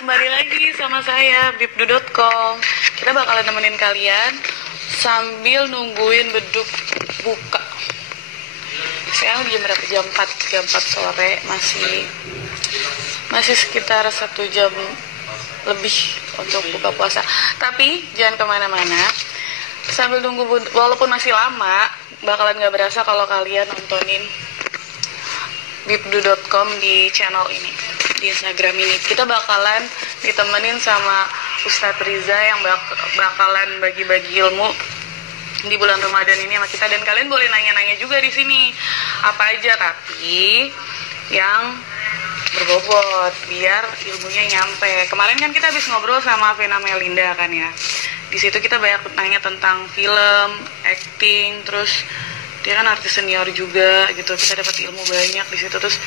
Kembali lagi sama saya bibdu.com. Kita bakalan nemenin kalian sambil nungguin beduk buka. Sekarang jam berapa? Jam 4 sore. Masih sekitar 1 jam lebih untuk buka puasa. Tapi jangan kemana-mana. Sambil nunggu, walaupun masih lama, bakalan gak berasa kalau kalian nontonin bibdu.com di channel ini, di Instagram ini. Kita bakalan ditemenin sama Ustadz Riza yang bakalan bagi-bagi ilmu di bulan Ramadan ini sama kita. Dan kalian boleh nanya-nanya juga di sini apa aja, tapi yang berbobot biar ilmunya nyampe. Kemarin kan kita habis ngobrol sama Vena Melinda kan ya. Di situ kita banyak nanya tentang film, acting, terus dia kan artis senior juga gitu. Kita dapat ilmu banyak di situ. Terus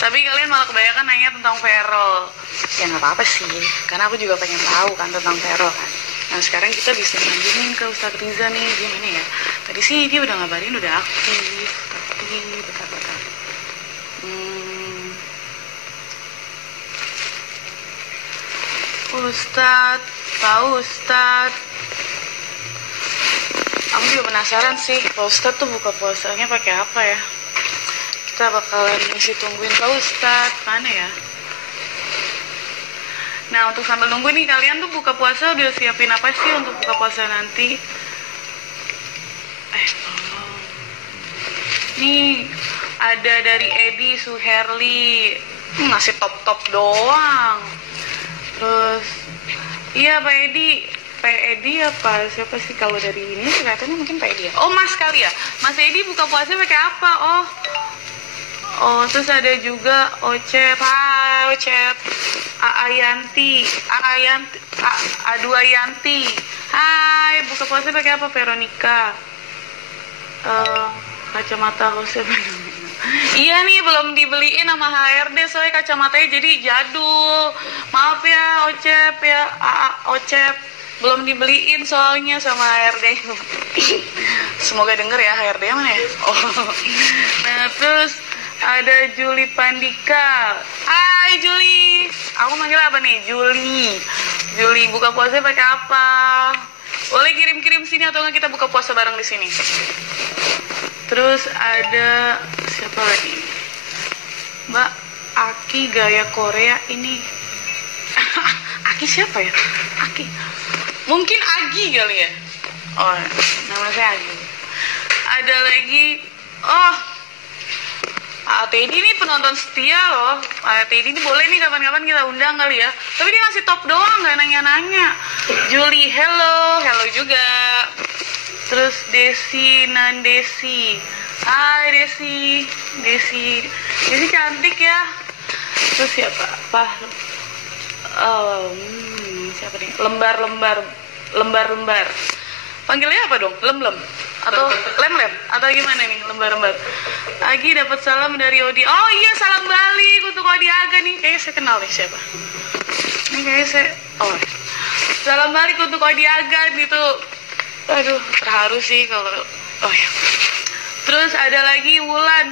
tapi kalian malah kebanyakan nanya tentang Verol. Ya nggak apa-apa sih, karena aku juga pengen tahu kan tentang Verol kan. Nah sekarang kita bisa lanjutin ke Ustadz Riza nih. Gimana ya, tadi sih dia udah ngabarin udah aktif. Tapi bentar. Ustadz, Pak Ustadz, aku juga penasaran sih, Pak Ustadz tuh buka puasanya pakai apa ya? Kita bakalan mesti tungguin Pak Ustadz, mana ya? Nah, untuk sambil nunggu nih, kalian tuh buka puasa udah siapin apa sih untuk buka puasa nanti? Nih, ada dari Edi Suherli, ngasih top-top doang. Terus, iya Pak Edi apa? Siapa sih kalau dari ini kelihatannya mungkin Pak Edi ya? Oh Mas kali ya? Mas Edi buka puasa pakai apa? Oh terus ada juga Ocep. Hai Ocep. Ayanti. Hai, buka puasa pakai apa? Veronica. Kacamata Jose. Iya nih, belum dibeliin sama HRD soalnya kacamatanya jadi jadul. Maaf ya Ocep ya, Ocep. Belum dibeliin soalnya sama HRD. Semoga denger ya HRD mana ya? Oh. Nah, terus ada Juli Pandika. Hai Juli. Aku manggil apa nih? Juli buka puasa pakai apa? Boleh kirim-kirim sini atau enggak kita buka puasa bareng di sini. Terus ada siapa lagi? Mbak Aki gaya Korea ini. Aki siapa ya? Aki. Mungkin Agi kali ya. Oh, nama saya Agi. Ada lagi. Teddy ini penonton setia loh. Teddy ini boleh nih kapan-kapan kita undang kali ya. Tapi dia ngasih top doang, nggak nanya-nanya. Julie, hello juga. Terus Desi Nandesi. Hai Desi cantik ya. Terus siapa? Siapa nih? Lembar. Panggilnya apa dong? Lem atau lem atau gimana nih? Lembar. Agi dapat salam dari Odi. Oh iya, salam balik untuk Odi Aga nih. Kayaknya saya kenal nih siapa. Ini kayaknya saya. Salam balik untuk Odi Aga gitu. Aduh, terharu sih kalau. Oh ya. Terus ada lagi Wulan.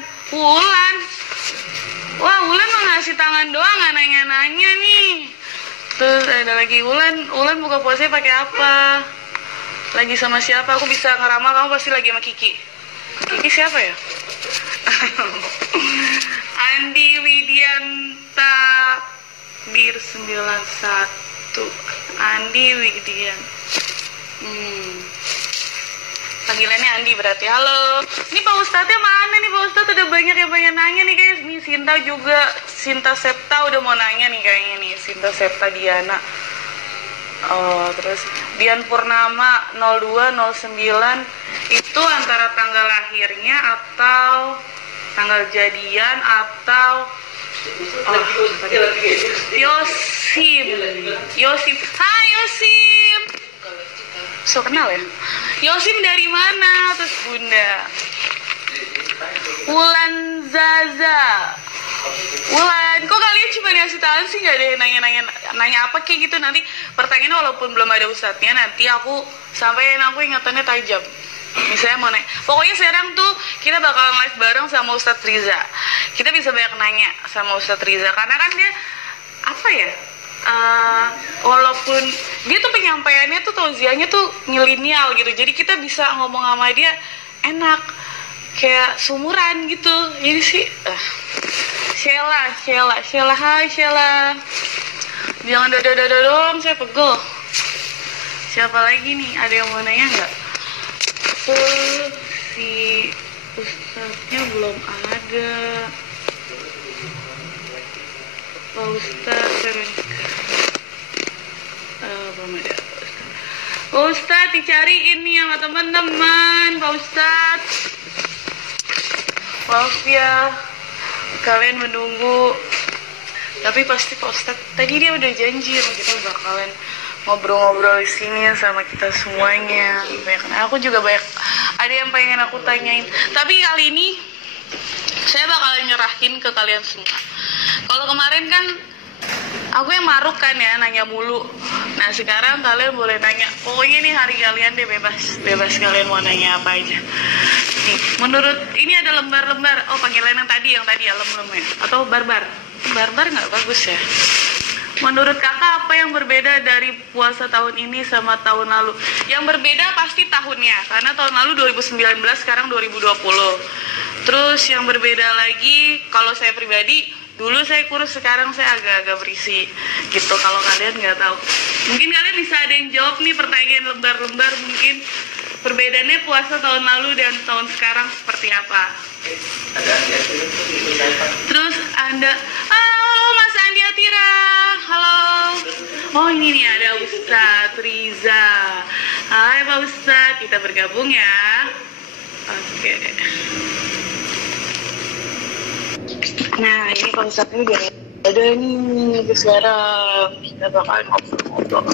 Wah, Wulan mau ngasih tangan doang, nggak nanya-nanya nih. Terus ada lagi Wulan buka puasa pakai apa? Lagi sama siapa? Aku bisa ngeramal kamu pasti lagi sama Kiki. Kiki siapa ya? Andi Widianta Bir 91. Andi Widian. Panggilannya Andi berarti. Halo. Ini Pak Ustadznya mana nih? Pak Ustadz udah banyak yang pengen nanya nih kayaknya. Nih Sinta juga. Sinta Septa udah mau nanya nih kayaknya nih. Sinta Septa Diana. Terus Dian Purnama 0209 itu antara tanggal lahirnya atau tanggal jadian atau Yosim. Hai Yosim. So kenal ya? Yosim dari mana? Terus Bunda Wulan Zaza. Wulan, kok kalian cuma ngasih tahu sih, nggak ada yang nanya apa kayak gitu. Nanti pertanyaannya walaupun belum ada ustadznya, nanti aku sampein, aku ingatannya tajam. Misalnya mau nanya, pokoknya sekarang tuh kita bakalan live bareng sama Ustadz Riza. Kita bisa banyak nanya sama Ustadz Riza karena kan dia apa ya, walaupun dia tuh penyampaiannya tuh tauziahnya tuh milenial gitu, jadi kita bisa ngomong sama dia enak kayak sumuran gitu. Jadi sih Sheila, hai Sheila, jangan dada dong, saya pegel. Siapa lagi nih, ada yang mau nanya nggak? Si Ustadznya belum ada. Pak Ustadz Veronica, belum ada. Pak Ustadz dicariin nih sama teman-teman. Pak Ustadz, maaf ya kalian menunggu, tapi pasti Pak Ustadz tadi dia udah janji sama kita bakalan ngobrol-ngobrol di sini sama kita semuanya. Aku juga banyak ada yang pengen aku tanyain, tapi kali ini saya bakalan nyerahin ke kalian semua. Kalau kemarin kan aku yang maruk kan ya, nanya mulu. Nah sekarang kalian boleh nanya. Pokoknya nih hari kalian deh, bebas kalian mau nanya apa aja. Nih, menurut ini ada lembar-lembar. Oh, panggilan yang tadi ya, lem ya. Atau barbar nggak bagus ya. Menurut kakak apa yang berbeda dari puasa tahun ini sama tahun lalu? Yang berbeda pasti tahunnya, karena tahun lalu 2019, sekarang 2020. Terus yang berbeda lagi, kalau saya pribadi, dulu saya kurus, sekarang saya agak-agak berisi gitu. Kalau kalian nggak tahu, mungkin kalian bisa ada yang jawab nih pertanyaan lembar-lembar. Mungkin perbedaannya puasa tahun lalu dan tahun sekarang seperti apa? Terus halo Mas Andi Atira, halo. Oh ini nih ada Ustadz Riza. Hai Pak Ustadz, kita bergabung ya. Oke. Nah ini Pak Ustadz ini udah ada nih sekarang. Kita bakal ngobrol-ngobrol.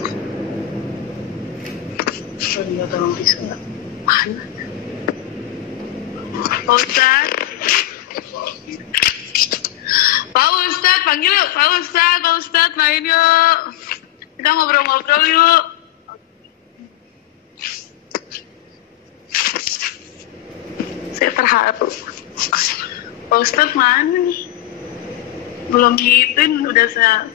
Dia tolong bisa nggak? Mana? Pak Ustadz, panggil yuk. Pak Ustadz, main yuk. Kita ngobrol-ngobrol yuk. Saya terharu. Pak Ustadz mana nih? Belum gituin, udah saya.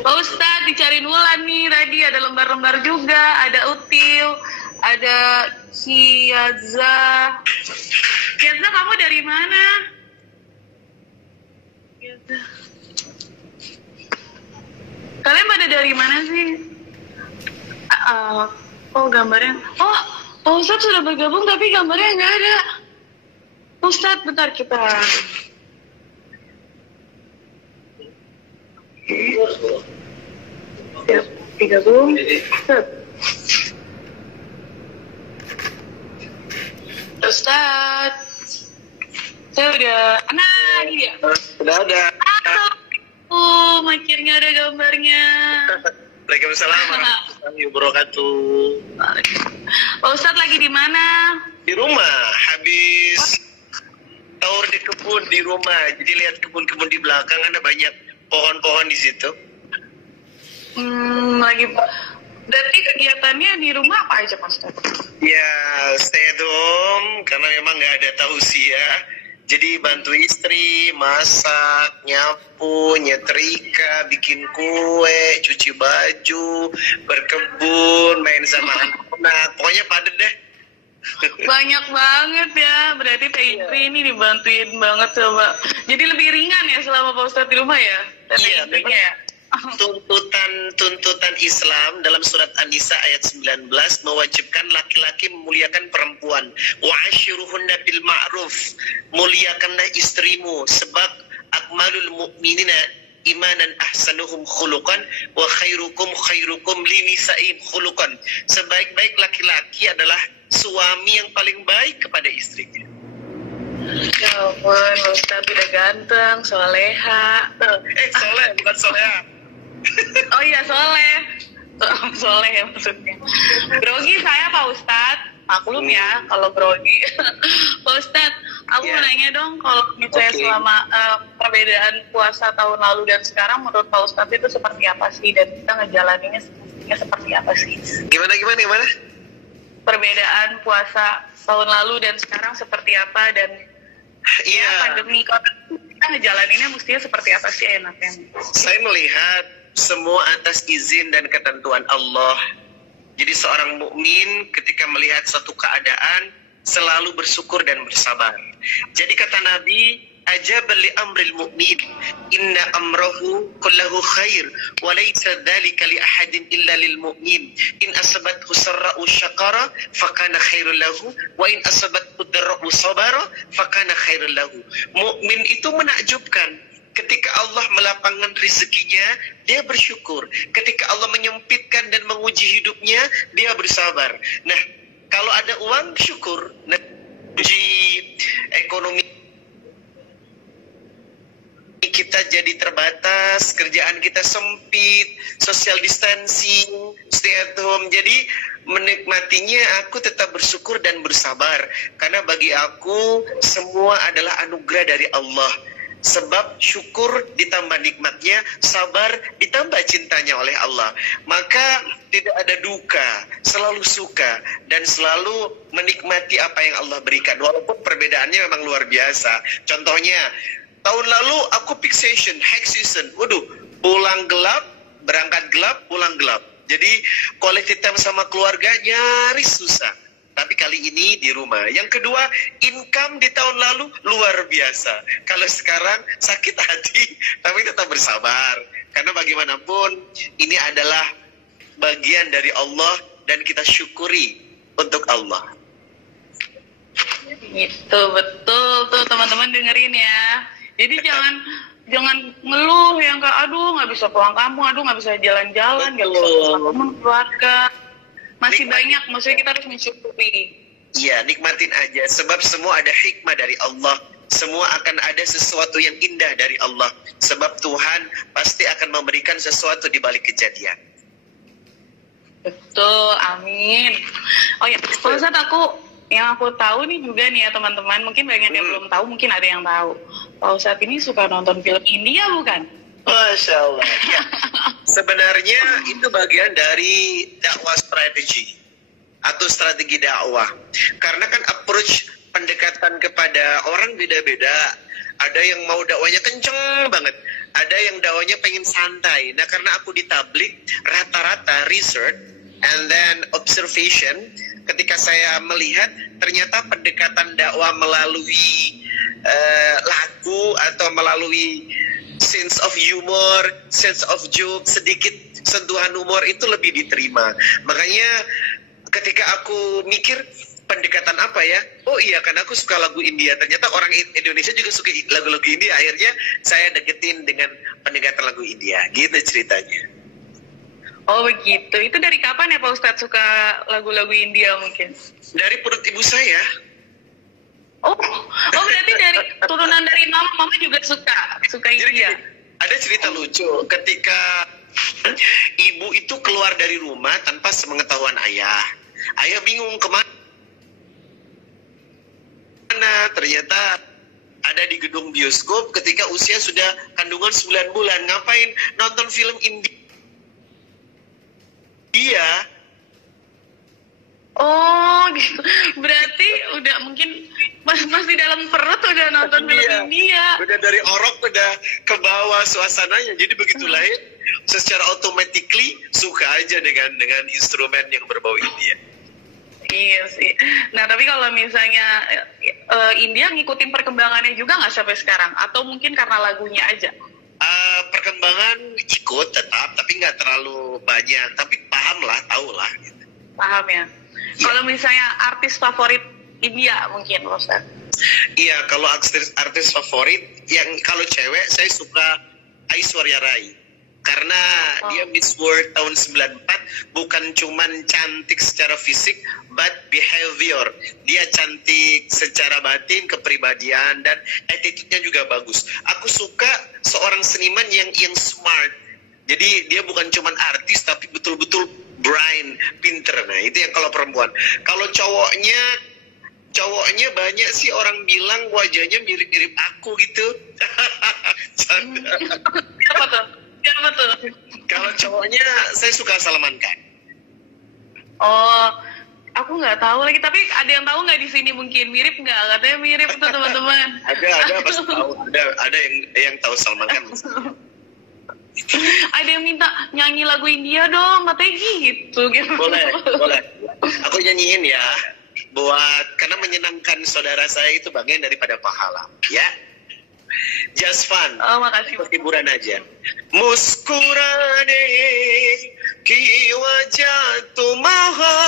Pak Ustadz dicariin Wulan nih tadi, ada lembar-lembar juga, ada Util, ada Kiaza. Kiaza, kamu dari mana? Kiaza. Kalian pada dari mana sih? Oh gambarnya. Oh, Pak Ustadz sudah bergabung tapi gambarnya nggak ada. Ustadz, bentar kita. Siap, digabung. Ustadz, saya udah. Nah, ini dia. Udah ada. Akhirnya ada gambarnya. Waalaikumsalam warahmatullahi wabarakatuh. Pak Ustadz lagi di mana? Di rumah, habis taur di kebun di rumah. Jadi lihat kebun-kebun di belakang, ada banyak pohon-pohon di situ. Lagi. Berarti kegiatannya di rumah apa aja Pak Ustadz? Ya, stay at home karena memang nggak ada tausiah. Jadi bantu istri, masak, nyapu, nyetrika, bikin kue, cuci baju, berkebun, main sama anak. Pokoknya padat deh. Banyak banget ya. Berarti Teh Indri ini dibantuin banget sama. Jadi lebih ringan ya selama Pak Ustadz di rumah ya? Iya, ya. Tuntutan Islam dalam surat An-Nisa ayat 19 mewajibkan laki-laki memuliakan perempuan. Wa'ashiruhunna bil ma'ruf, muliakanlah istrimu, sebab akmalul mu'minina imanan ahsanuhum khuluqan wa khairukum linisa'im khuluqan. Sebaik-baik laki-laki adalah suami yang paling baik kepada istrinya. Ya ampun, Ustadz udah ganteng, soleha. Soleh bukan soleha. Oh iya, soleh ya maksudnya. Grogi saya Pak Ustadz, maklum ya kalau grogi. Pak Ustadz, aku mau nanya dong, kalau misalnya selama perbedaan puasa tahun lalu dan sekarang, menurut Pak Ustadz itu seperti apa sih, dan kita ngejalaninnya seperti apa sih? Gimana? Perbedaan puasa tahun lalu dan sekarang seperti apa, dan Iya. Pandemi kita ngejalaninnya mestinya seperti apa sih enaknya? Saya melihat semua atas izin dan ketentuan Allah. Jadi seorang mukmin ketika melihat suatu keadaan selalu bersyukur dan bersabar. Jadi kata Nabi, ajabal li amril mu'min inna amrahu kullahu khair wa laysa dhalika li ahadin illa lil mu'min in asabathu sarra'u syakara fakana khairul lahu wa in asabathu darra'u sabara fakana khairul lahu. Mukmin itu menakjubkan. Ketika Allah melapangkan rezekinya, dia bersyukur. Ketika Allah menyempitkan dan menguji hidupnya, dia bersabar. Nah, kalau ada uang, syukur. Nah, uji ekonomi kita jadi terbatas, kerjaan kita sempit, social distancing, stay at home. Jadi menikmatinya aku tetap bersyukur dan bersabar. Karena bagi aku semua adalah anugerah dari Allah. Sebab syukur ditambah nikmatnya, sabar ditambah cintanya oleh Allah. Maka tidak ada duka, selalu suka dan selalu menikmati apa yang Allah berikan. Walaupun perbedaannya memang luar biasa. Contohnya, tahun lalu aku peak season, high season. Waduh, pulang gelap, berangkat gelap, pulang gelap. Jadi quality time sama keluarga nyaris susah. Tapi kali ini di rumah. Yang kedua, income di tahun lalu luar biasa. Kalau sekarang sakit hati, tapi tetap bersabar. Karena bagaimanapun, ini adalah bagian dari Allah dan kita syukuri untuk Allah. Gitu, betul tuh teman-teman dengerin ya. Jadi jangan ngeluh yang kayak aduh nggak bisa pulang kampung, aduh nggak bisa jalan-jalan, nggak bisa ketemu teman keluarga. Masih banyak, maksudnya kita harus mensyukuri. Iya, nikmatin aja. Sebab semua ada hikmah dari Allah. Semua akan ada sesuatu yang indah dari Allah. Sebab Tuhan pasti akan memberikan sesuatu di balik kejadian. Betul, amin. Oh ya, Pak Ustadz, yang aku tahu nih juga nih ya teman-teman, mungkin banyak yang belum tahu, mungkin ada yang tahu. Pak Ustadz ini suka nonton film India bukan? Masya Allah. Ya. Sebenarnya itu bagian dari dakwah strategi atau strategi dakwah. Karena kan approach pendekatan kepada orang beda-beda. Ada yang mau dakwanya kenceng banget. Ada yang dakwanya pengen santai. Nah karena aku di tablik, rata-rata research and then observation, ketika saya melihat ternyata pendekatan dakwah melalui lagu atau melalui sense of humor, sense of joke, sedikit sentuhan humor itu lebih diterima. Makanya ketika aku mikir pendekatan apa ya? Oh iya, karena aku suka lagu India. Ternyata orang Indonesia juga suka lagu-lagu India. Akhirnya saya deketin dengan pendekatan lagu India. Gitu ceritanya. Oh begitu. Itu dari kapan ya Pak Ustadz suka lagu-lagu India mungkin? Dari perut ibu saya. Oh berarti dari turunan dari mama juga suka India. Jadi, ada cerita lucu ketika ibu itu keluar dari rumah tanpa sepengetahuan ayah. Ayah bingung kemana. Ternyata ada di gedung bioskop ketika usia sudah kandungan 9 bulan. Ngapain nonton film India? Oh gitu. Berarti udah mungkin masih dalam perut udah nonton film India. Udah dari orok udah ke bawah suasananya. Jadi begitu lahir secara automatically suka aja dengan instrumen yang berbau India. Iya sih. Nah tapi kalau misalnya India ngikutin perkembangannya juga nggak sampai sekarang? Atau mungkin karena lagunya aja? Perkembangan ikut tetap, tapi nggak terlalu banyak. Tapi paham lah, tahu lah. Gitu. Paham ya. Kalau misalnya artis favorit India mungkin, Ustaz? Iya, kalau artis favorit, yang kalau cewek saya suka Aishwarya Rai. Karena dia Miss World tahun 94, bukan cuman cantik secara fisik, but behavior. Dia cantik secara batin, kepribadian, dan attitude-nya juga bagus. Aku suka seorang seniman yang smart. Jadi dia bukan cuman artis, tapi betul-betul brain, pinter. Nah itu yang kalau perempuan. Kalau cowoknya banyak sih orang bilang wajahnya mirip-mirip aku gitu. Apa tuh? Kalau cowoknya saya suka Salman Khan. Oh, aku aku nggak tahu lagi. Tapi ada yang tahu nggak di sini mungkin mirip nggak? Katanya mirip tuh teman-teman. Ada pasti tahu. Ada yang tahu Salman Khan. Ada yang minta nyanyi lagu India dong, katanya gitu. Boleh. Aku nyanyiin ya, karena menyenangkan saudara saya itu bagian daripada pahala, ya. Just fun. Oh, makasih. Hiburan aja. Muskurane ki wajah tumaho,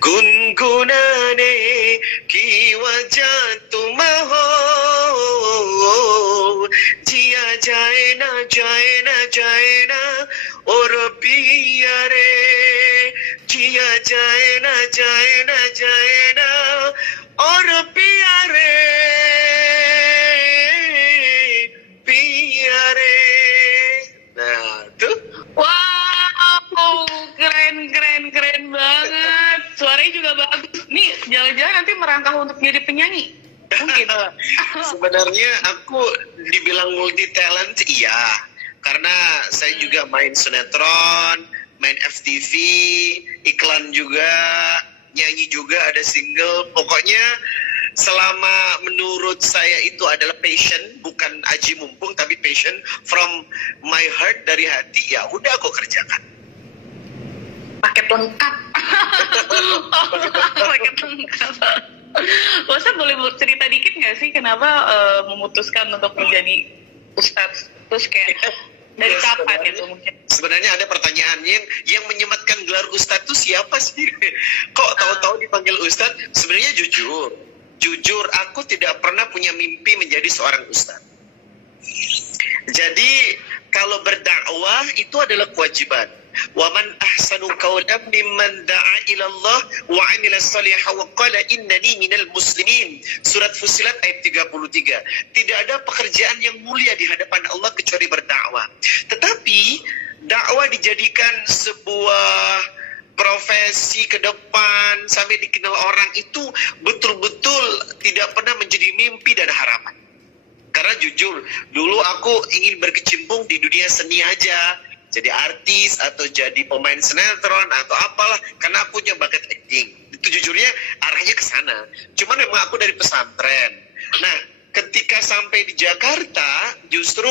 gungunane ki wajah tumaho, जिया जाए ना और पिया रे, जिया जाए ना और पिया रे, पिया रे. Nah, tuh. Wow, keren banget. Suaranya juga bagus. Nih, jangan-jangan nanti merangkak untuk jadi penyanyi. Mungkin. Sebenarnya aku dibilang multi talent, iya, karena saya juga main sinetron, main FTV, iklan juga, nyanyi juga, ada single. Pokoknya selama menurut saya itu adalah passion, bukan aji mumpung, tapi passion from my heart, dari hati, ya udah aku kerjakan. Paket lengkap. Paket lengkap. Ustadz boleh cerita dikit nggak sih kenapa memutuskan untuk menjadi ustadz? Terus kayak dari kapan itu mungkin? Sebenarnya ada pertanyaan yang menyematkan gelar ustadz itu siapa sih? Kok tahu-tahu dipanggil ustadz? Sebenarnya jujur aku tidak pernah punya mimpi menjadi seorang ustadz. Jadi kalau berdakwah itu adalah kewajiban. Wa man ahsanu qawlan mimman da'a ila Allah wa 'amila shalihan wa qala innani minal muslimin. Surat Fussilat ayat 33. Tidak ada pekerjaan yang mulia di hadapan Allah kecuali berdakwah. Tetapi dakwah dijadikan sebuah profesi ke depan sampai dikenal orang itu betul-betul tidak pernah menjadi mimpi dan harapan. Karena jujur, dulu aku ingin berkecimpung di dunia seni aja, jadi artis atau jadi pemain sinetron atau apalah, karena aku punya bakat acting. Itu jujurnya arahnya ke sana. Cuman memang aku dari pesantren. Nah, ketika sampai di Jakarta, justru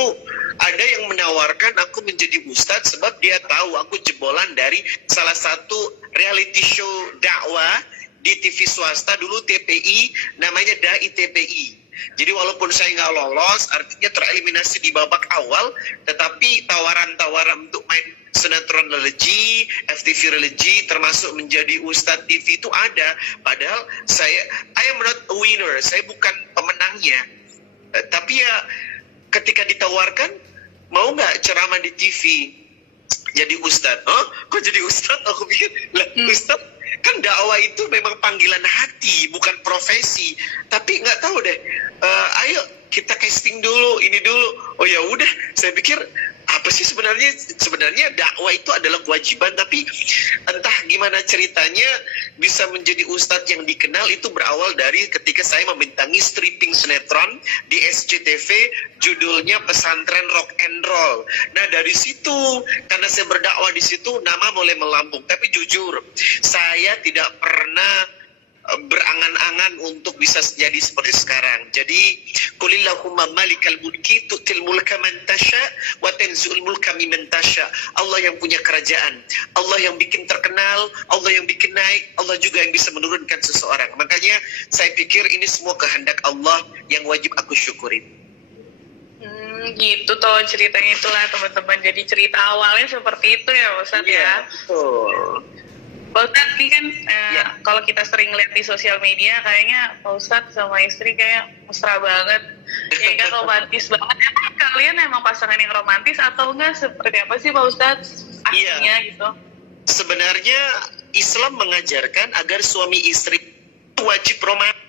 ada yang menawarkan aku menjadi ustadz sebab dia tahu aku jebolan dari salah satu reality show dakwah di TV swasta dulu, TPI, namanya Dai TPI. Jadi walaupun saya nggak lolos, artinya tereliminasi di babak awal, tetapi tawaran-tawaran untuk main sinetron religi, FTV religi, termasuk menjadi ustadz TV itu ada. Padahal I am not a winner, saya bukan pemenangnya. Tapi ya ketika ditawarkan, mau nggak ceramah di TV jadi ustadz? Oh, kok jadi ustadz? Aku pikir, lah ustadz kan dakwah itu memang panggilan hati, bukan profesi. Tapi nggak tahu deh, ayo kita casting dulu, ini dulu. Oh ya udah, saya pikir apa sih sebenarnya dakwah itu adalah kewajiban, tapi entah gimana ceritanya bisa menjadi ustadz yang dikenal itu berawal dari ketika saya membintangi stripping sinetron di SCTV, judulnya Pesantren Rock and Roll. Nah dari situ, karena saya berdakwah di situ, nama mulai melambung. Tapi jujur, saya tidak pernah berangan-angan untuk bisa jadi seperti sekarang. Jadi qulillahumma malikal mulki tu'til mulka man tasha wa tanzi'ul mulka mimman tasha. Allah yang punya kerajaan, Allah yang bikin terkenal, Allah yang bikin naik, Allah juga yang bisa menurunkan seseorang. Makanya saya pikir ini semua kehendak Allah yang wajib aku syukurin. Gitu toh ceritanya itulah teman-teman. Jadi cerita awalnya seperti itu ya Ustadz ya. Betul. Pak Ustadz ini kan kalau kita sering lihat di sosial media kayaknya Pak Ustadz sama istri kayak mesra banget, ya kan, romantis banget. Emang kalian emang pasangan yang romantis atau enggak, seperti apa sih Pak Ustadz aslinya gitu? Sebenarnya Islam mengajarkan agar suami istri wajib romantis.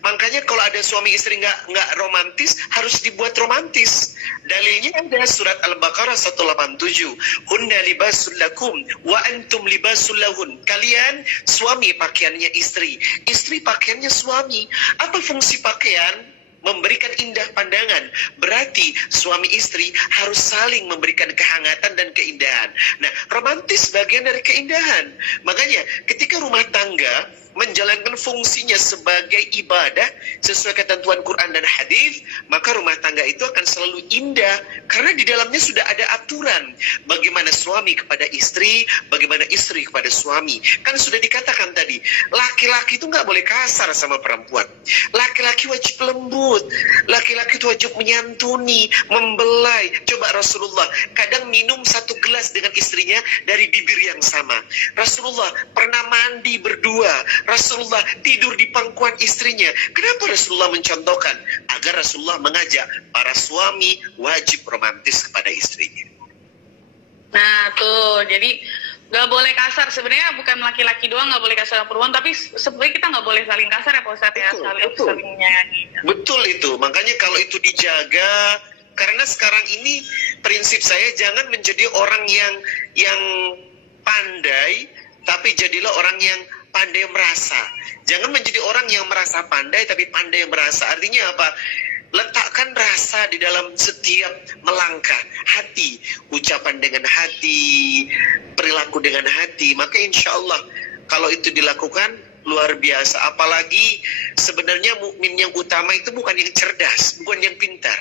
Makanya kalau ada suami istri nggak romantis, harus dibuat romantis. Dalilnya ada surat Al-Baqarah 187. Hunna libasul lakum wa antum libasul lahun. Kalian suami pakaiannya istri, istri pakaiannya suami. Apa fungsi pakaian? memberikan indah pandangan. Berarti suami istri harus saling memberikan kehangatan dan keindahan. Nah, romantis bagian dari keindahan. Makanya ketika rumah tangga menjalankan fungsinya sebagai ibadah sesuai ketentuan Quran dan hadis, maka rumah tangga itu akan selalu indah karena di dalamnya sudah ada aturan bagaimana suami kepada istri, bagaimana istri kepada suami. Kan sudah dikatakan tadi, laki-laki itu nggak boleh kasar sama perempuan. Laki-laki wajib lembut, laki-laki itu wajib menyantuni, membelai. Coba Rasulullah kadang minum satu gelas dengan istrinya dari bibir yang sama. Rasulullah pernah mandi berdua. Rasulullah tidur di pangkuan istrinya. Kenapa Rasulullah mencontohkan? Agar Rasulullah mengajak para suami wajib romantis kepada istrinya. Nah tuh, jadi nggak boleh kasar. Sebenarnya bukan laki-laki doang nggak boleh kasar sama perempuan, tapi sebenarnya kita nggak boleh saling kasar ya Pak Ustadz ya, saling menyayangi. Betul itu. Makanya kalau itu dijaga, karena sekarang ini prinsip saya jangan menjadi orang yang pandai, tapi jadilah orang yang pandai merasa. Jangan menjadi orang yang merasa pandai tapi pandai merasa. Artinya apa? Letakkan rasa di dalam setiap melangkah. Hati, ucapan dengan hati, perilaku dengan hati. Maka insya Allah kalau itu dilakukan luar biasa. Apalagi sebenarnya mukmin yang utama itu bukan yang cerdas, bukan yang pintar.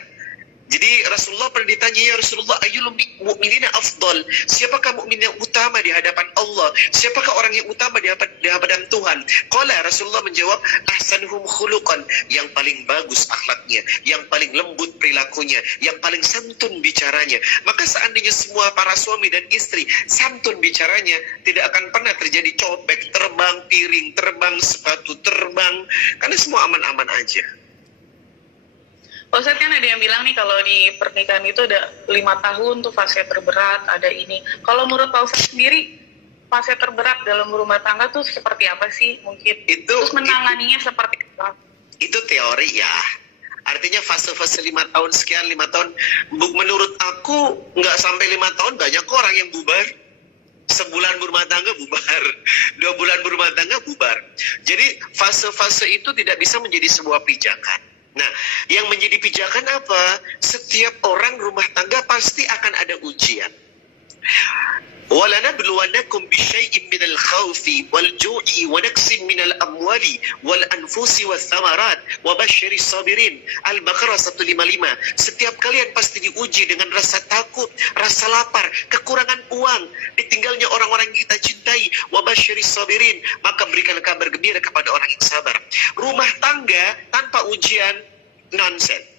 Jadi Rasulullah pernah ditanya, ya Rasulullah, ayyul mu'minina afdal? Siapakah mukmin yang utama di hadapan Allah? Siapakah orang yang utama di hadapan Tuhan? Qala, Rasulullah menjawab, ahsanuhum khuluqan, yang paling bagus akhlaknya, yang paling lembut perilakunya, yang paling santun bicaranya. Maka seandainya semua para suami dan istri santun bicaranya, tidak akan pernah terjadi cobek, terbang piring, terbang sepatu, terbang, karena semua aman-aman aja. Pak Ustadz kan ada yang bilang nih kalau di pernikahan itu ada 5 tahun tuh fase terberat, ada ini. Kalau menurut Pak Ustadz sendiri, fase terberat dalam rumah tangga tuh seperti apa sih mungkin? Terus menanganinya seperti apa? Itu teori ya. Artinya fase-fase 5 tahun sekian, 5 tahun. Menurut aku nggak sampai 5 tahun banyak kok orang yang bubar. Sebulan berumah tangga bubar, 2 bulan berumah tangga bubar. Jadi fase-fase itu tidak bisa menjadi sebuah pijakan. Nah, yang menjadi pijakan apa? Setiap orang rumah tangga pasti akan ada ujian. وَلَنَبْلُوَنَّكُمْ بِشَيْءٍ مِنَ الْخَوْفِ وَالْجُوعِ وَنَقْصٍ مِنَ الْأَمْوَالِ وَالْأَنْفُسِ وَالثَّمَرَاتِ وَبَشِّرِ الصَّابِرِينَ. Al-Baqarah 155. Setiap kalian pasti diuji dengan rasa takut, rasa lapar, kekurangan uang, ditinggalnya orang-orang yang kita cintai. وَبَشِّرِ الصَّابِرِينَ. Maka berikan kabar gembira kepada orang yang sabar. Rumah tangga tanpa ujian nonsense.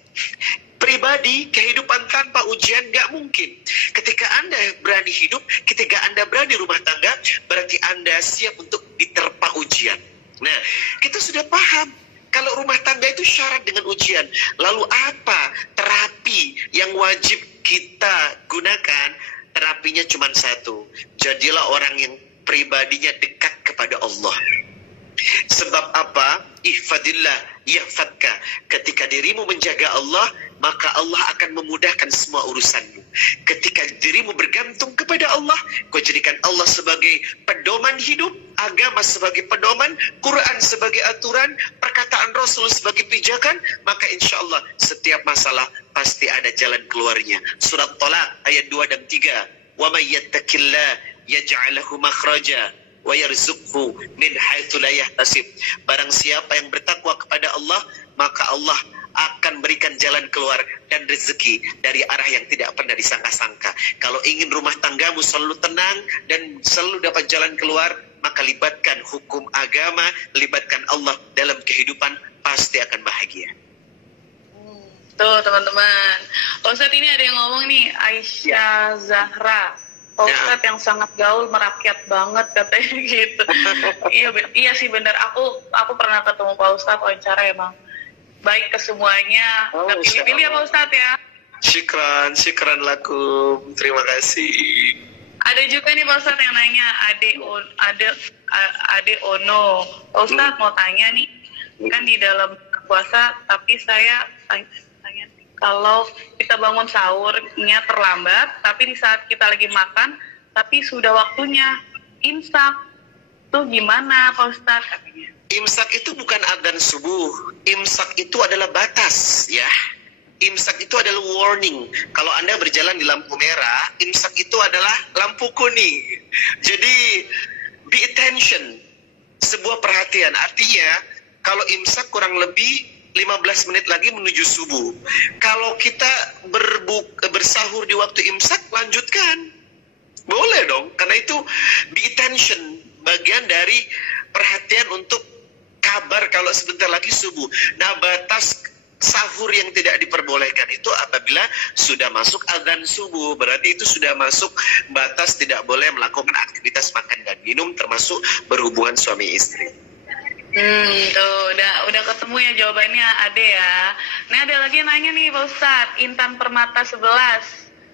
Pribadi, kehidupan tanpa ujian gak mungkin. Ketika Anda berani hidup, ketika Anda berani rumah tangga, berarti Anda siap untuk diterpa ujian. Nah, kita sudah paham kalau rumah tangga itu syarat dengan ujian. Lalu apa terapi yang wajib kita gunakan? Terapinya cuma satu. Jadilah orang yang pribadinya dekat kepada Allah. Sebab apa? Ihfadillah yahfadka. Ketika dirimu menjaga Allah, maka Allah akan memudahkan semua urusanmu. Ketika dirimu bergantung kepada Allah, kau jadikan Allah sebagai pedoman hidup, agama sebagai pedoman, Quran sebagai aturan, perkataan Rasul sebagai pijakan, maka insya Allah setiap masalah pasti ada jalan keluarnya. Surat Talaq ayat 2 dan 3. Wa may yattaqillah yaj'al lahu makhraja wa yarzuqhu min haitsu la yahtasib. Barang siapa yang bertakwa kepada Allah, maka Allah akan berikan jalan keluar dan rezeki dari arah yang tidak pernah disangka-sangka. Kalau ingin rumah tanggamu selalu tenang dan selalu dapat jalan keluar, maka libatkan hukum agama, libatkan Allah dalam kehidupan, pasti akan bahagia. Tuh teman-teman, Ustadz ini ada yang ngomong nih, Aisyah Zahra, Ustadz yang sangat gaul, merakyat banget katanya gitu. Iya sih benar, aku pernah ketemu Pak Ustadz wawancara, emang baik ke semuanya, nggak pilih-pilih ya Pak Ustadz ya. Syukran lakum, terima kasih. Ada juga nih Pak Ustadz yang nanya, Ade Ono, Pak Ustadz mau tanya nih, kan di dalam puasa, tapi saya tanya kalau kita bangun sahurnya terlambat, tapi di saat kita lagi makan, tapi sudah waktunya imsak, tuh gimana Pak Ustadz katanya? Imsak itu bukan adzan subuh. Imsak itu adalah batas, ya. Imsak itu adalah warning. Kalau Anda berjalan di lampu merah, imsak itu adalah lampu kuning. Jadi, be attention. Sebuah perhatian. Artinya, kalau imsak kurang lebih 15 menit lagi menuju subuh. Kalau kita bersahur di waktu imsak, lanjutkan. Boleh dong, karena itu be attention. Bagian dari perhatian untuk kabar kalau sebentar lagi subuh. Nah, batas sahur yang tidak diperbolehkan itu apabila sudah masuk azan subuh. Berarti itu sudah masuk batas tidak boleh melakukan aktivitas makan dan minum, termasuk berhubungan suami istri. Tuh udah ketemu ya jawabannya, Ade ya. Nah, ada lagi yang nanya nih Pak Ustadz, Intan Permata 11.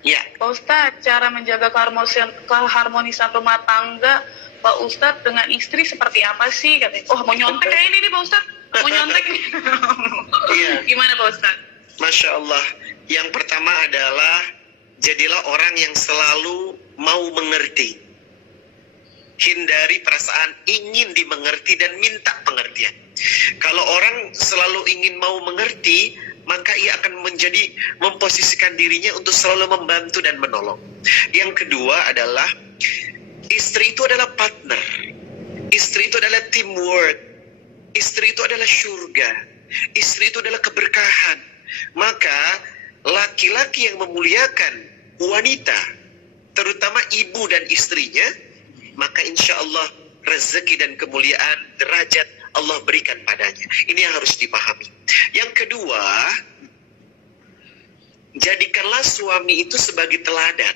Ya. Pak Ustadz, cara menjaga keharmonisan rumah tangga Pak Ustadz dengan istri seperti apa sih? Katanya, oh mau nyontek kayak ini nih Pak Ustadz, mau nyontek nih. Iya. Gimana Pak Ustadz? Masya Allah. Yang pertama adalah jadilah orang yang selalu mau mengerti. Hindari perasaan ingin dimengerti dan minta pengertian. Kalau orang selalu ingin mau mengerti, maka ia akan memposisikan dirinya untuk selalu membantu dan menolong. Yang kedua adalah istri itu adalah partner. Istri itu adalah teamwork. Istri itu adalah surga. Istri itu adalah keberkahan. Maka laki-laki yang memuliakan wanita, terutama ibu dan istrinya, maka insya Allah rezeki dan kemuliaan derajat Allah berikan padanya. Ini yang harus dipahami. Yang kedua, jadikanlah suami itu sebagai teladan.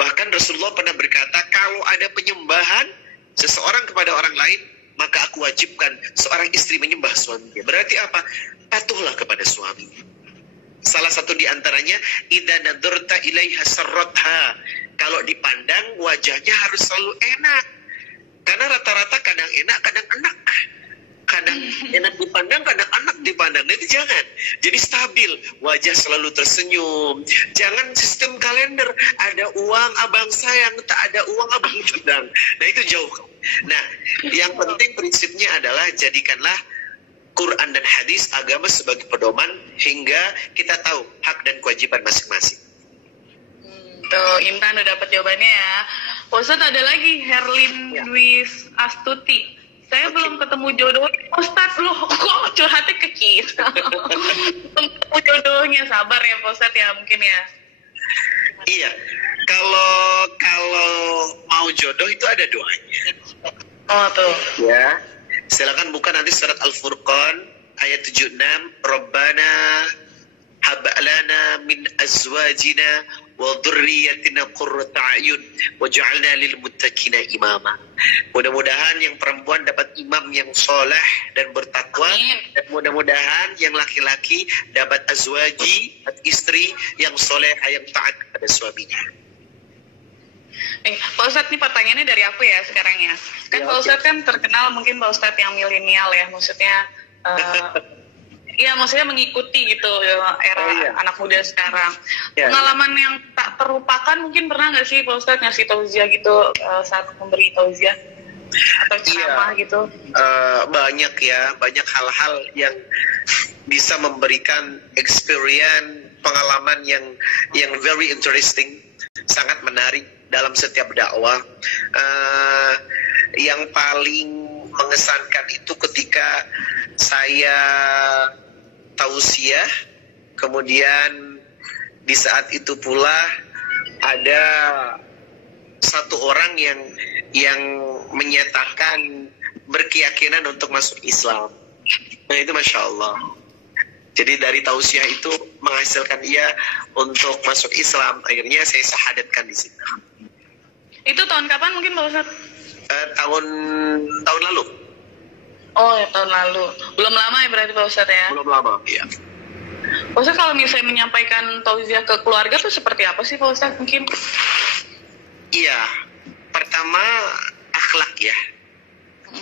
Bahkan Rasulullah pernah berkata, kalau ada penyembahan seseorang kepada orang lain, maka aku wajibkan seorang istri menyembah suaminya. Berarti apa? Patuhlah kepada suami. Salah satu di antaranya, idza nadharta ilaiha sarratha. Kalau dipandang wajahnya harus selalu enak. Karena rata-rata kadang enak, kadang enak. Kadang enak dipandang, kadang enak dipandang. Nah, itu jangan. Jadi stabil, wajah selalu tersenyum. Jangan sistem kalender, ada uang abang sayang, tak ada uang abang sedang. Nah, itu jauh. Nah, yang penting prinsipnya adalah jadikanlah Quran dan hadis agama sebagai pedoman hingga kita tahu hak dan kewajiban masing-masing. Tuh, Intan udah dapat jawabannya ya. Ustadz, ada lagi Herlin Dwi Astuti. Saya belum ketemu jodoh. Ustadz, loh kok curhatnya ke kita? Belum ketemu jodohnya, sabar ya Pak Ustadz ya mungkin ya. Iya, kalau mau jodoh itu ada doanya. Oh tuh. Ya, silakan buka nanti surat Al-Furqan ayat 76. Rabbana hablana min azwajina wa dhurriyyatina qurrata a'yun waj'alna lil muttaqina imama. Mudah-mudahan yang perempuan dapat imam yang soleh dan bertakwa. Amin. Dan mudah-mudahan yang laki-laki dapat azwaji, istri yang soleh yang taat kepada suaminya. Pak Ustadz, ini pertanyaannya dari aku ya sekarang ya. Kan ya, Pak Ustadz kan terkenal mungkin Pak Ustadz yang milenial ya, maksudnya ya maksudnya mengikuti gitu era anak muda sekarang. Pengalaman yang tak terlupakan mungkin pernah nggak sih Pak Ustadz ngasih tausiah gitu saat memberi tausiah atau ceramah gitu? Banyak ya, banyak hal-hal yang bisa memberikan experience, pengalaman yang very interesting, sangat menarik dalam setiap dakwah. Yang paling mengesankan itu ketika saya tausiah, kemudian di saat itu pula ada satu orang yang menyatakan berkeyakinan untuk masuk Islam. Nah, itu Masya Allah. Jadi dari tausiah itu menghasilkan ia untuk masuk Islam. Akhirnya saya syahadatkan di situ. Itu tahun kapan mungkin Pak Ustadz? Tahun lalu. Oh ya, tahun lalu. Belum lama ya berarti Pak Ustadz ya? Belum lama, iya. Pak Ustadz, kalau misalnya menyampaikan tausiah ke keluarga tuh seperti apa sih Pak Ustadz mungkin? Iya, pertama akhlak ya.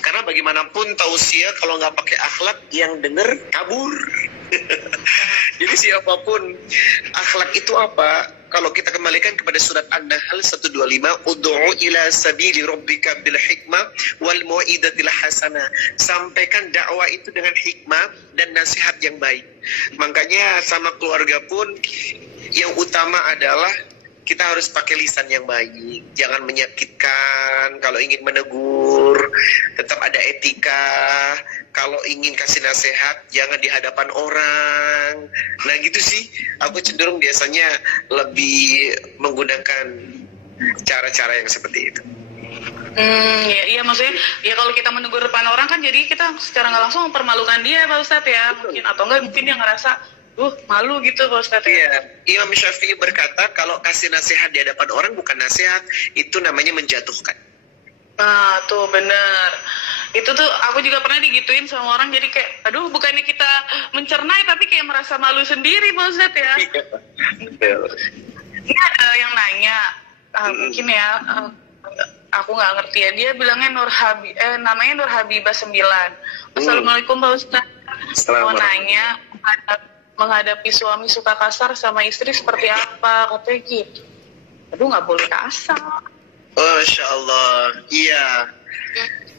Karena bagaimanapun tausiah kalau nggak pakai akhlak, yang denger kabur. Jadi siapapun, akhlak itu apa? Kalau kita kembalikan kepada surat An-Nahl 125, ud'u ila sabili rabbika bil hikmah wal mau'izatil hasanah. Sampaikan dakwah itu dengan hikmah dan nasihat yang baik. Makanya sama keluarga pun yang utama adalah kita harus pakai lisan yang baik, jangan menyakitkan. Kalau ingin menegur, tetap ada etika. Kalau ingin kasih nasihat, jangan di hadapan orang. Nah gitu sih, aku cenderung biasanya lebih menggunakan cara-cara yang seperti itu. Iya maksudnya ya kalau kita menegur depan orang kan jadi kita secara nggak langsung mempermalukan dia Pak Ustadz ya, mungkin atau enggak mungkin dia ngerasa malu gitu Pak Ustadz ya. Iya, Imam Syafi'i berkata kalau kasih nasihat di hadapan orang bukan nasihat, itu namanya menjatuhkan. Nah tuh bener, itu tuh aku juga pernah digituin sama orang, jadi kayak aduh bukannya kita mencernai tapi kayak merasa malu sendiri Pak Ustadz ya. Ini ada yang nanya, mungkin ya aku nggak ngerti ya, dia bilangnya namanya Nur Habibah 9. Assalamualaikum Pak Ustadz, mau nanya menghadapi suami suka kasar sama istri seperti apa, katanya gitu. Aduh nggak boleh kasar. Masya Allah, iya.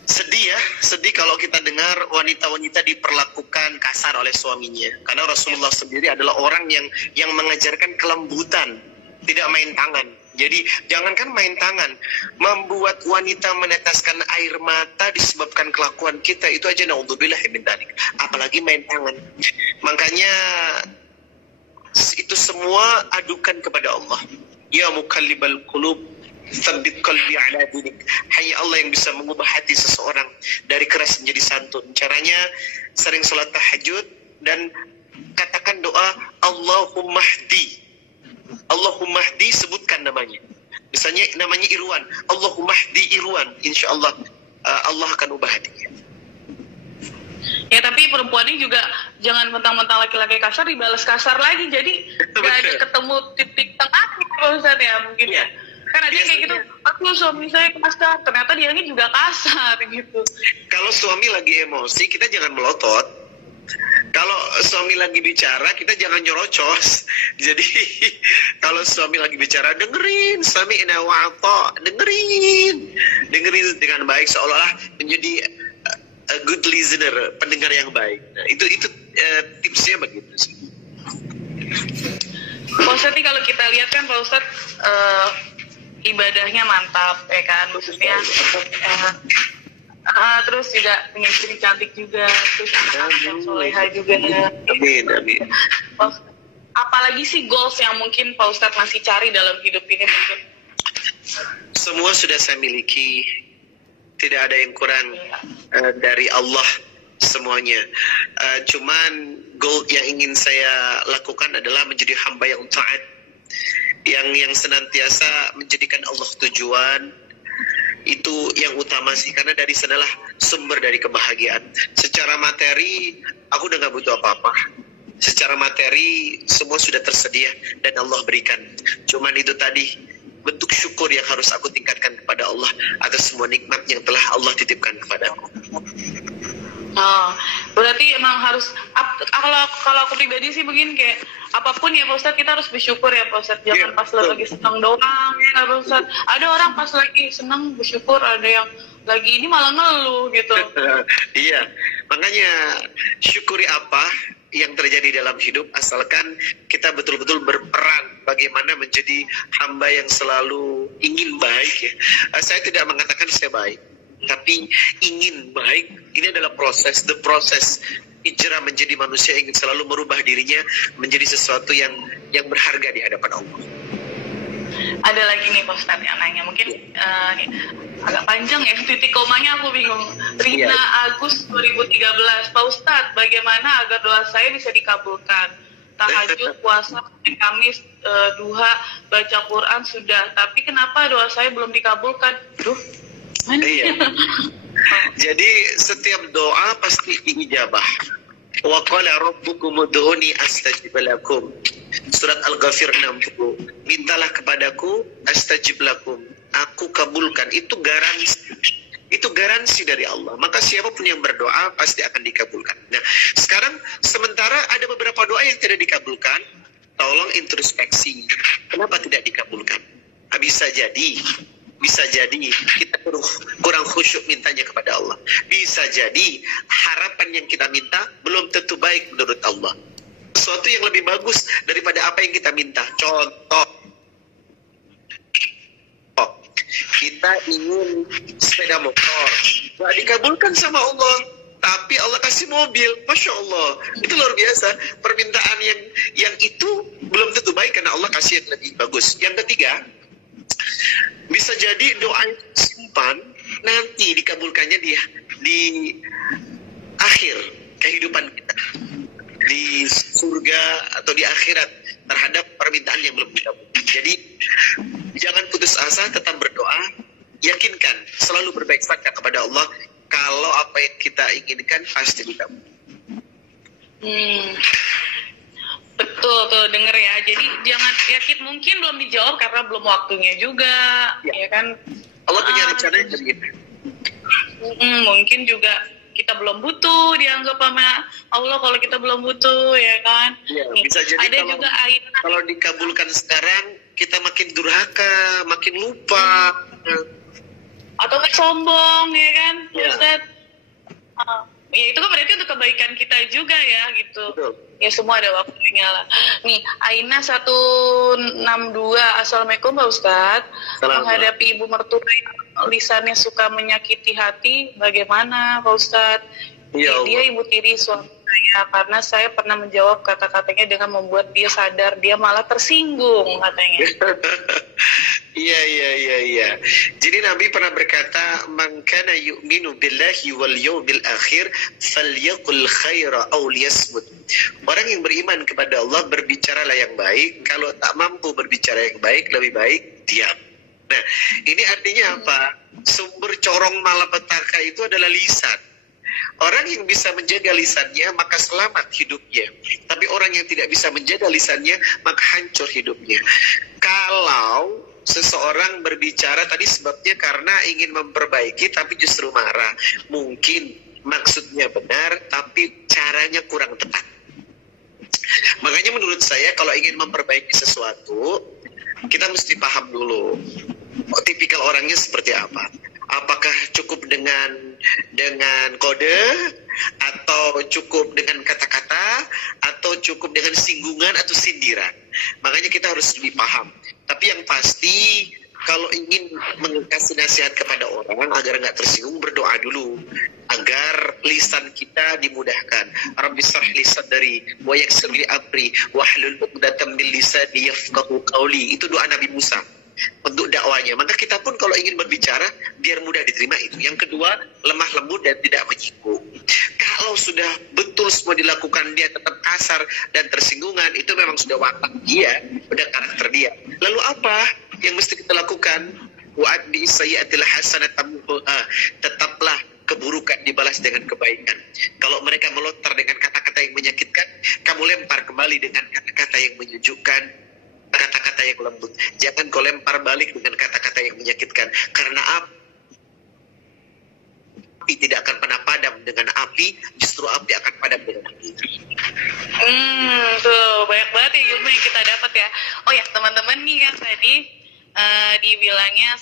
Sedih ya, sedih kalau kita dengar wanita-wanita diperlakukan kasar oleh suaminya. Karena Rasulullah sendiri adalah orang yang mengajarkan kelembutan, tidak main tangan. Jadi jangankan main tangan, membuat wanita meneteskan air mata disebabkan kelakuan kita itu aja naudzubillah min dzalik. Apalagi main tangan. Makanya itu semua adukan kepada Allah. Ya mukallibal qulub, tsabbit qalbi ala dinik. Hanya Allah yang bisa mengubah hati seseorang dari keras menjadi santun. Caranya sering salat tahajud dan katakan doa Allahumma hdi. Allahumma hdi, sebutkan namanya. Misalnya namanya Irwan, Allahumma hdi Irwan, insyaallah Allah akan ubah hatinya. Ya tapi perempuannya juga jangan mentang-mentang laki-laki kasar dibalas kasar lagi, jadi nggak ada ketemu titik tengahnya Pak Ustadz ya mungkin ya. Kan ada yang kayak gitu, aku suami saya kasar, ternyata dianya juga kasar gitu. Kalau suami lagi emosi, kita jangan melotot. Kalau suami lagi bicara, kita jangan nyerocos. Jadi kalau suami lagi bicara, dengerin, sami'na wa atha, dengerin dengan baik, seolah-olah menjadi a good listener, pendengar yang baik. Nah, itu tipsnya begitu sih. Pak Ustadz, kalau kita lihat kan Pak Ustadz ibadahnya mantap ya kan, maksudnya terus juga punya istri cantik juga, terus anak-anak yang soleha juga. Amin. Apalagi sih goals yang mungkin Pak Ustadz masih cari dalam hidup ini mungkin? Semua sudah saya miliki, tidak ada yang kurang dari Allah semuanya. Cuman goal yang ingin saya lakukan adalah menjadi hamba yang taat, yang senantiasa menjadikan Allah tujuan. Itu yang utama sih, karena dari sanalah sumber dari kebahagiaan. Secara materi aku udah gak butuh apa-apa. Secara materi semua sudah tersedia dan Allah berikan. Cuman itu tadi, bentuk syukur yang harus aku tingkatkan kepada Allah atas semua nikmat yang telah Allah titipkan kepadaku. Berarti emang harus, kalau aku pribadi sih begini, kayak apapun ya Pak Ustadz, kita harus bersyukur ya Pak Ustadz. Jangan pas lagi senang doang ya Pak Ustadz. Ada orang pas lagi senang bersyukur, ada yang lagi ini malah ngeluh gitu. Iya, makanya syukuri apa yang terjadi dalam hidup, asalkan kita betul-betul berperan bagaimana menjadi hamba yang selalu ingin baik ya. Saya tidak mengatakan saya baik, tapi ingin baik. Ini adalah proses, the process hijrah menjadi manusia yang ingin selalu merubah dirinya menjadi sesuatu yang berharga di hadapan Allah. Ada lagi nih Pak Ustadz yang nanya, mungkin agak panjang ya, titik komanya aku bingung. Rina Agus 2013, Pak Ustadz, bagaimana agar doa saya bisa dikabulkan? Tahajud, puasa, Kamis, duha, baca Quran sudah, tapi kenapa doa saya belum dikabulkan? Iya. Jadi setiap doa pasti diijabah. Wa qala rabbukum ud'uni astajib lakum. Surat Al-Ghafir 60. Mintalah kepadaku astajib lakum, aku kabulkan. Itu garansi. Itu itu garansi dari Allah. Maka siapapun yang berdoa pasti akan dikabulkan. Nah, sekarang sementara ada beberapa doa yang tidak dikabulkan. Tolong introspeksi. Kenapa tidak dikabulkan? Bisa jadi kita kurang khusyuk mintanya kepada Allah. Bisa jadi harapan yang kita minta belum tentu baik menurut Allah. Sesuatu yang lebih bagus daripada apa yang kita minta. Contoh, kita ingin sepeda motor, nggak dikabulkan sama Allah, tapi Allah kasih mobil. Masya Allah, itu luar biasa. Permintaan yang itu belum tentu baik karena Allah kasih yang lebih bagus. Yang ketiga, bisa jadi doa yang simpan nanti dikabulkannya di akhir kehidupan kita, di surga atau di akhirat, terhadap permintaan yang belum dikabulkan. Jadi jangan putus asa, tetap berdoa, yakinkan, selalu berbaik sangka kepada Allah. Kalau apa yang kita inginkan pasti dikabulkan. Betul tuh, denger ya. Jadi jangan yakin, mungkin belum dijawab karena belum waktunya juga, ya kan? Allah punya rencana yang begitu. Mungkin juga kita belum butuh dianggap sama Allah kalau kita belum butuh, ya kan? Ya, bisa jadi ada juga kalau dikabulkan sekarang kita makin durhaka, makin lupa, atau sombong, ya kan? Ya. Ustaz, ya itu kan berarti untuk kebaikan kita juga ya, gitu. Betul. Ya semua ada waktunya lah. Nih, Aina 162, Assalamualaikum Pak Ustadz. Menghadapi ibu mertua yang lisannya suka menyakiti hati, bagaimana Pak Ustadz? Ya Dia ibu tiri suami saya, karena saya pernah menjawab kata-katanya dengan membuat dia sadar, dia malah tersinggung katanya. Iya. Jadi Nabi pernah berkata, "Man kana yu'minu billahi wal yawmil akhir falyaqul khaira aw liyasmut." Orang yang beriman kepada Allah berbicaralah yang baik, kalau tak mampu berbicara yang baik, lebih baik diam. Nah, ini artinya apa? Sumber corong malapetaka itu adalah lisan. Orang yang bisa menjaga lisannya maka selamat hidupnya. Tapi orang yang tidak bisa menjaga lisannya maka hancur hidupnya. Kalau seseorang berbicara tadi sebabnya karena ingin memperbaiki tapi justru marah, mungkin maksudnya benar tapi caranya kurang tepat. Makanya menurut saya kalau ingin memperbaiki sesuatu, kita mesti paham dulu tipikal orangnya seperti apa. Apakah cukup dengan kode, atau cukup dengan kata-kata, atau cukup dengan singgungan atau sindiran. Makanya kita harus lebih paham. Tapi yang pasti kalau ingin mengasih nasihat kepada orang agar nggak tersinggung, berdoa dulu agar lisan kita dimudahkan. Rabbi shrah li sadri wa yassir li amri wahlul 'uqdatam min lisani yafqahu qawli. Itu doa Nabi Musa untuk dakwanya. Maka kita pun kalau ingin berbicara biar mudah diterima itu. Yang kedua, lemah lembut dan tidak menyinggung. Kalau sudah betul semua dilakukan dia tetap kasar dan tersinggungan, itu memang sudah watak dia, sudah karakter dia. Lalu apa yang mesti kita lakukan? Wa'adbi sayyi'atil hasanatan tamhuha. Tetaplah keburukan dibalas dengan kebaikan. Kalau mereka melontar dengan kata-kata yang menyakitkan, kamu lempar kembali dengan kata-kata yang menyejukkan, kata-kata yang lembut. Jangan kau lempar balik dengan kata-kata yang menyakitkan. Karena api tidak akan pernah padam dengan api, justru api akan padam dengan api. Tuh banyak banget ya ilmu yang kita dapat ya. Oh ya teman-teman nih kan tadi dibilangnya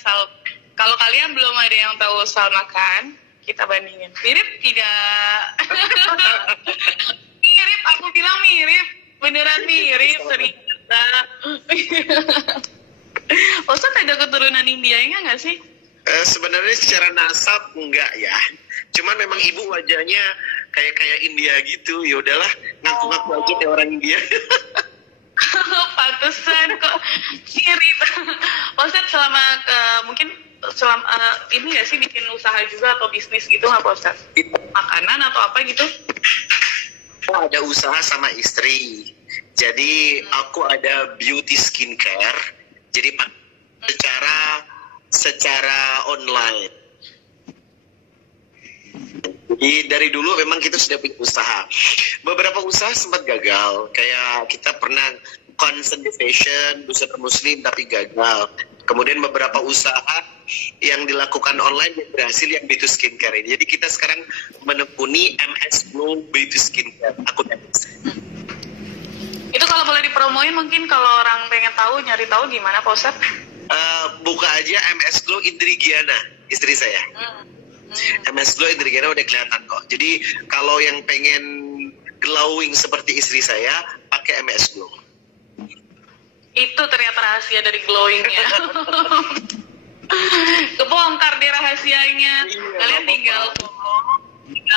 kalau kalian belum ada yang tahu Salma Khan, kita bandingin. Mirip tidak? Mirip, aku bilang mirip. Beneran mirip, serius. Ustaz ada keturunan India nggak sih? Sebenarnya secara nasab enggak ya. Cuman memang ibu wajahnya kayak India gitu. Ya udahlah, ngaku-ngaku aja kayak orang India. Pantesan kok mirip. Ustaz selama ini nggak sih bikin usaha juga atau bisnis gitu nggak Ustaz? Makanan atau apa gitu? Ada usaha sama istri. Jadi aku ada beauty skincare. Jadi secara online. Jadi dari dulu memang kita sudah punya usaha. Beberapa usaha sempat gagal. Kayak kita pernah concern di fashion, busana muslim tapi gagal. Kemudian beberapa usaha yang dilakukan online yang berhasil yang B2 Skincare ini. Jadi kita sekarang menekuni MS Glow B2 Skincare. Aku Itu kalau boleh dipromoin mungkin kalau orang pengen tahu, nyari tahu gimana Pak Ustadz? Buka aja MS Glow Indrigiana, istri saya. MS Glow Indrigiana udah kelihatan kok. Jadi kalau yang pengen glowing seperti istri saya, pakai MS Glow. Itu ternyata rahasia dari glowingnya. Kebongkar deh rahasianya. Kalian tinggal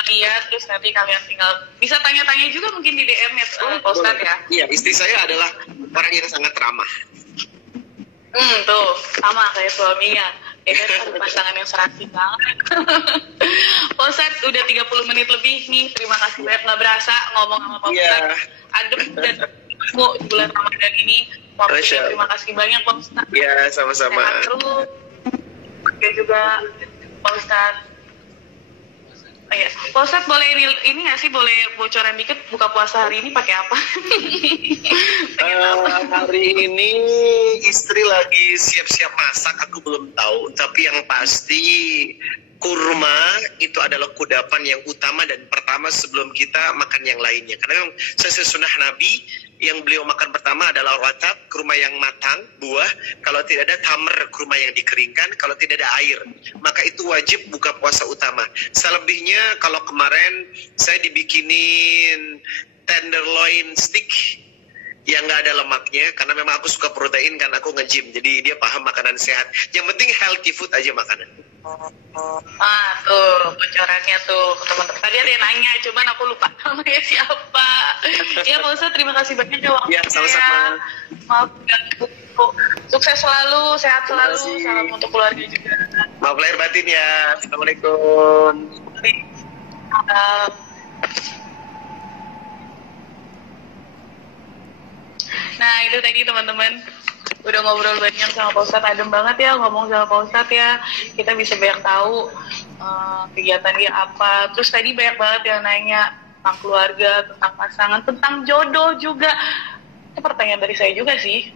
lihat, terus nanti kalian tinggal bisa tanya-tanya juga mungkin di DM ya Pak Ustadz ya. Iya, istri saya adalah orang yang sangat ramah. Tuh sama kayak suaminya. Ya kan, ada pasangan yang serasi banget. Pak Ustadz udah 30 menit lebih nih. Terima kasih banyak, nggak berasa ngomong sama Pak Ustadz. Adem dan di bulan Ramadan ini. Waktunya terima kasih banyak Pak Ustadz. Iya, sama-sama. Sehat terus. Oke juga Pak Ustadz. Oh, ya. Pak Ustadz boleh ini nggak sih, boleh bocoran dikit buka puasa hari ini pakai apa? Hari ini istri lagi siap-siap masak, aku belum tahu. Tapi yang pasti kurma itu adalah kudapan yang utama dan pertama sebelum kita makan yang lainnya. Karena sesuai sunnah Nabi, yang beliau makan pertama adalah ratab, kurma yang matang, buah. Kalau tidak ada tamar, kurma yang dikeringkan. Kalau tidak ada air, maka itu wajib buka puasa utama. Selebihnya kalau kemarin saya dibikinin tenderloin stick yang nggak ada lemaknya, karena memang aku suka protein kan, aku nge-gym, jadi dia paham makanan sehat. Yang penting healthy food aja makanan. Tuh bocorannya tuh teman-teman. Tadi ada yang nanya, cuman aku lupa namanya siapa. Ya Pak Ustadz, terima kasih banyak ya waktunya. Ya, sama-sama. Maaf ganggu. Sukses selalu, sehat selalu. Salam untuk keluarga juga. Maaf lahir batin ya. Assalamualaikum. Nah itu tadi teman-teman, udah ngobrol banyak sama Pak Ustadz, adem banget ya ngomong sama Pak Ustadz ya. Kita bisa banyak tahu kegiatan dia apa. Terus tadi banyak banget yang nanya tentang keluarga, tentang pasangan, tentang jodoh juga. Itu pertanyaan dari saya juga sih.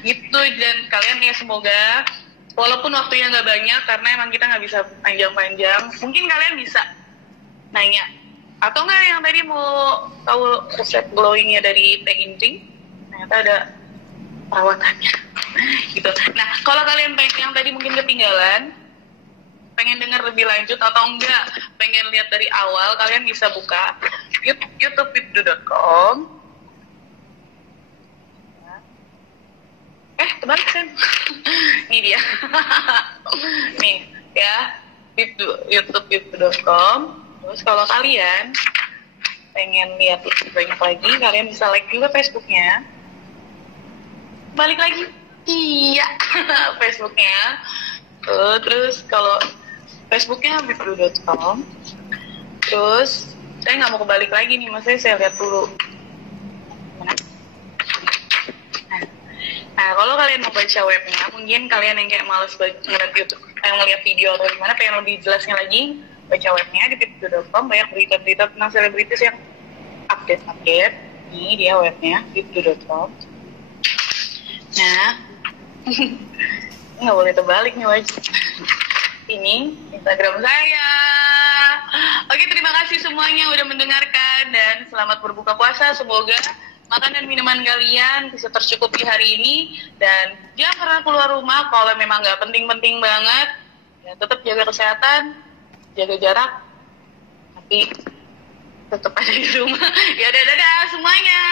Gitu, dan kalian ya semoga walaupun waktunya nggak banyak, karena emang kita nggak bisa panjang-panjang, mungkin kalian bisa nanya. Atau nggak yang tadi mau tahu resep glowingnya dari Teh Indri, ternyata ada perawatannya gitu. Nah kalau kalian pengen yang tadi mungkin ketinggalan, pengen dengar lebih lanjut atau enggak pengen lihat dari awal, kalian bisa buka youtube.com. Terbalik kan? Ini dia. Nih ya, youtube.com. Terus kalau kalian pengen lihat lebih banyak lagi, kalian bisa like juga Facebooknya. Balik lagi, iya Facebooknya. Terus kalau Facebooknya habibru.com. Terus saya nggak mau kebalik lagi nih, maksudnya saya lihat dulu. Nah kalau kalian mau baca webnya, mungkin kalian yang kayak males ngeliat YouTube, ngeliat video atau gimana, pengen lebih jelasnya lagi, baca webnya di youtube.com. Banyak berita-berita tentang selebritis yang update. Ini dia webnya, youtube.com. Nah, nggak boleh terbalik nih wajib. Ini Instagram saya. Oke, terima kasih semuanya udah mendengarkan dan selamat berbuka puasa. Semoga makan dan minuman kalian bisa tercukupi hari ini, dan jangan pernah keluar rumah kalau memang nggak penting-penting banget. Ya, tetap jaga kesehatan, jaga jarak, tapi tetap ada di rumah. Ya dadah semuanya.